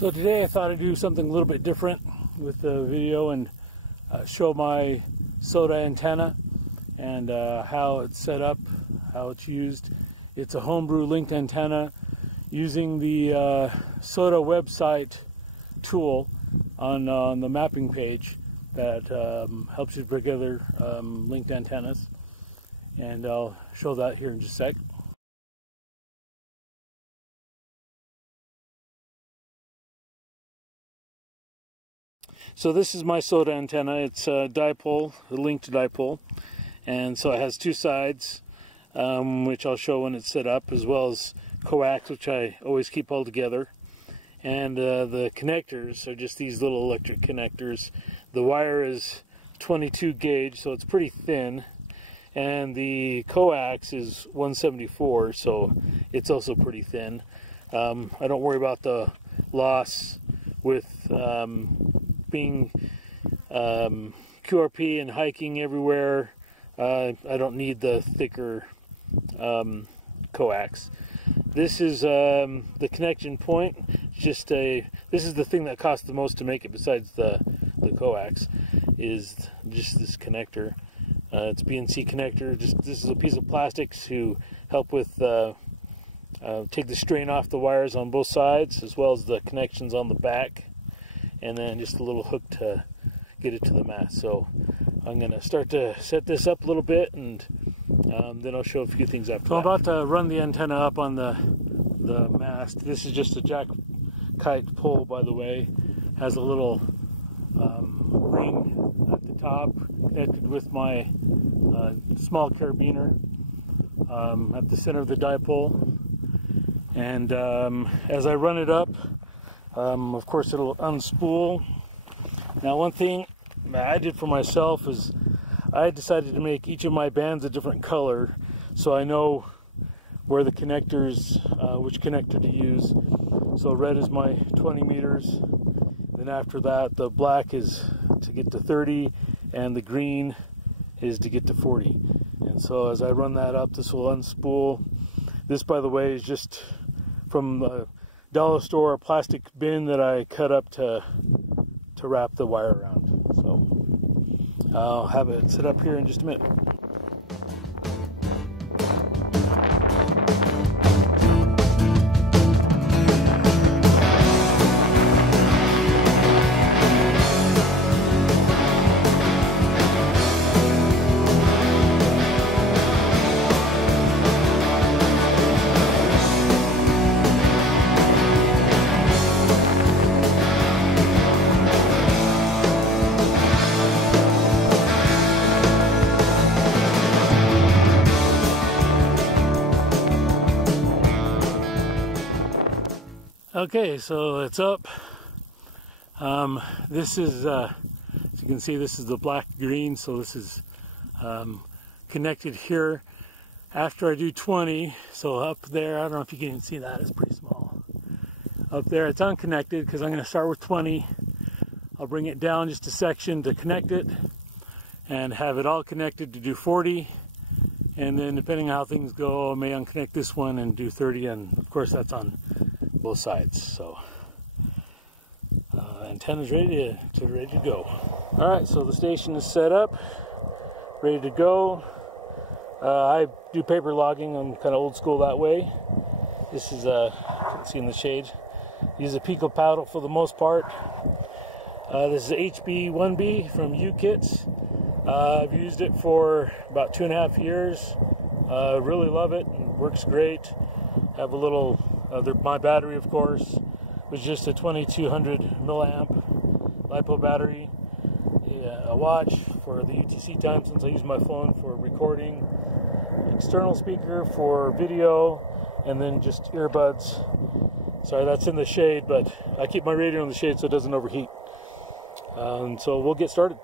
So today I thought I'd do something a little bit different with the video and show my SOTA antenna and how it's set up, how it's used. It's a homebrew linked antenna using the SOTA website tool on the mapping page that helps you put together linked antennas. And I'll show that here in just a sec. So this is my SOTA antenna. It's a dipole, a linked dipole, and so it has two sides, which I'll show when it's set up, as well as coax, which I always keep all together. And the connectors are just these little electric connectors. The wire is 22 gauge, so it's pretty thin, and the coax is 174, so it's also pretty thin. I don't worry about the loss with being QRP and hiking everywhere. I don't need the thicker coax. This is the connection point. This is the thing that costs the most to make it, besides the coax, is just this connector. It's BNC connector. This is a piece of plastic to help with take the strain off the wires on both sides, as well as the connections on the back, and then just a little hook to get it to the mast. So I'm going to start to set this up a little bit, and then I'll show a few things after that. I'm about to run the antenna up on the mast. This is just a Jackite pole, by the way. Has a little ring at the top connected with my small carabiner at the center of the dipole. And as I run it up, of course it'll unspool. Now, one thing I did for myself is I decided to make each of my bands a different color, so I know where the connectors, which connector to use. So red is my 20 meters, then after that the black is to get to 30, and the green is to get to 40. And so as I run that up, this will unspool. This, by the way, is just from a dollar store, a plastic bin that I cut up to wrap the wire around. So I'll have it set up here in just a minute. Okay, so it's up. This is, as you can see, this is the black green, so this is connected here after I do 20. So up there, I don't know if you can see that, it's pretty small. Up there it's unconnected because I'm going to start with 20. I'll bring it down just a section to connect it and have it all connected to do 40. And then depending on how things go, I may unconnect this one and do 30, and of course that's on both sides. So antenna's ready to go. All right, so the station is set up, ready to go. I do paper logging. I'm kind of old school that way. This is you can see in the shade. Use a Pico Paddle for the most part. This is HB-1B from YouKits. I've used it for about 2.5 years. Really love it. It works great. Have a little. My battery, of course, was just a 2200 milliamp LiPo battery. A watch for the UTC time, since I use my phone for recording. External speaker for video, and then just earbuds. Sorry, that's in the shade, but I keep my radio in the shade so it doesn't overheat. So we'll get started.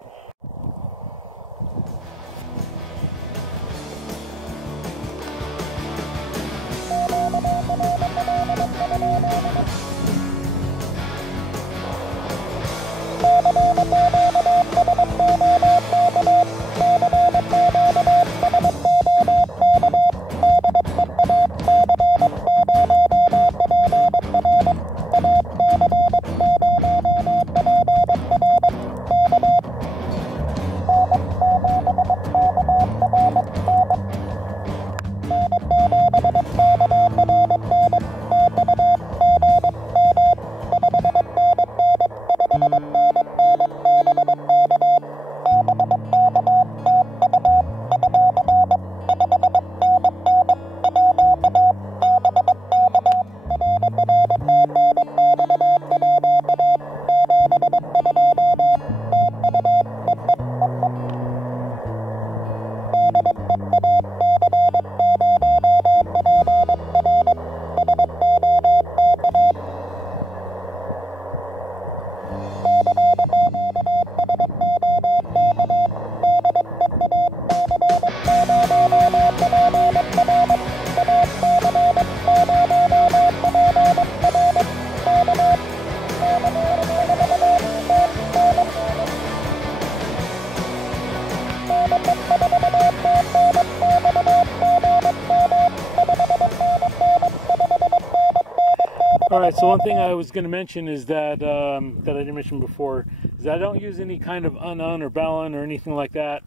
All right, so one thing I was going to mention is that that I didn't mention before is that I don't use any kind of un or balun or anything like that.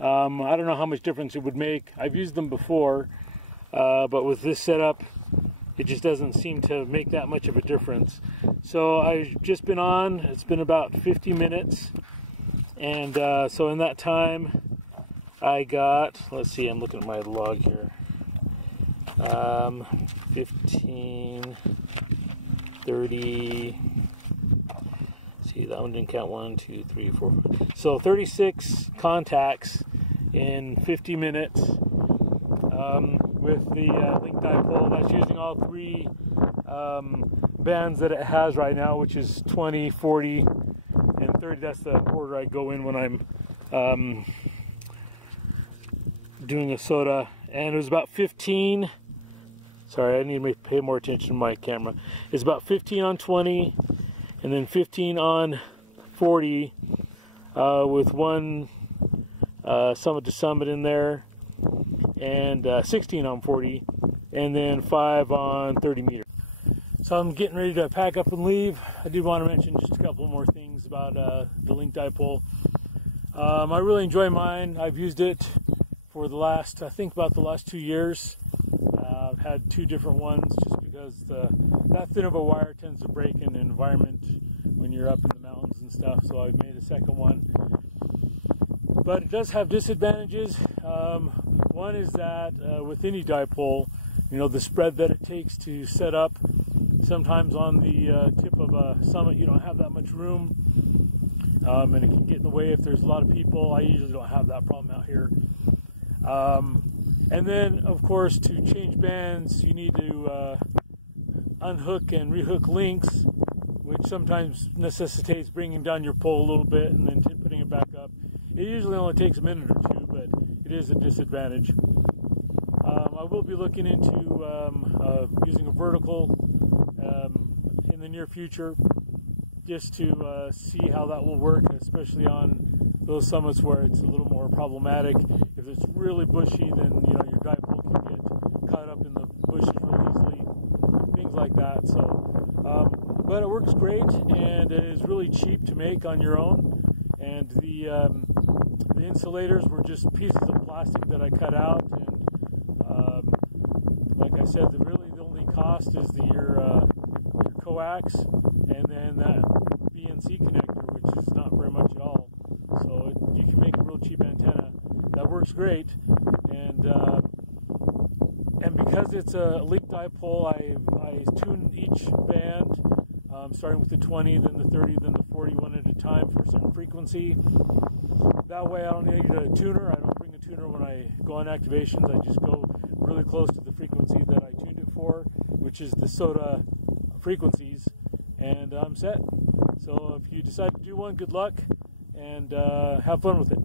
I don't know how much difference it would make. I've used them before, but with this setup, it just doesn't seem to make that much of a difference. So I've just been on. It's been about 50 minutes, and so in that time, I got. Let's see. I'm looking at my log here. 15, 30, see, that one didn't count, 1, 2, 3, 4, 5. So 36 contacts in 50 minutes with the link dipole. That's using all 3 bands that it has right now, which is 20, 40, and 30. That's the order I go in when I'm doing a SOTA. And it was about 15. Sorry, I need to pay more attention to my camera. It's about 15 on 20, and then 15 on 40, with one summit to summit in there, and 16 on 40, and then 5 on 30 meters. So I'm getting ready to pack up and leave. I did want to mention just a couple more things about the link dipole. I really enjoy mine. I've used it for the last, I think about the last 2 years. I've had 2 different ones just because that thin of a wire tends to break in an environment when you're up in the mountains and stuff, so I've made a second one. But it does have disadvantages. One is that with any dipole, you know, the spread that it takes to set up, sometimes on the tip of a summit you don't have that much room, and it can get in the way if there's a lot of people. I usually don't have that problem out here. And then, of course, to change bands, you need to unhook and rehook links, which sometimes necessitates bringing down your pole a little bit and then putting it back up. It usually only takes a minute or 2, but it is a disadvantage. I will be looking into using a vertical in the near future, just to see how that will work, especially on those summits where it's a little more problematic. If it's really bushy, then you know your dipole can get caught up in the bushes really easily, things like that. So, but it works great, and it is really cheap to make on your own. And the insulators were just pieces of plastic that I cut out, and like I said, the only cost is your coax, and then that BNC connector, which is not very much at all. So you can make a real cheap antenna that works great, and because it's a link dipole, I tune each band, starting with the 20, then the 30, then the 40, one at a time for a certain frequency. That way I don't need a tuner. I don't bring a tuner when I go on activations. I just go really close to the frequency that I tuned it for, which is the SOTA frequencies, and I'm set. So if you decide to do one, good luck, and have fun with it.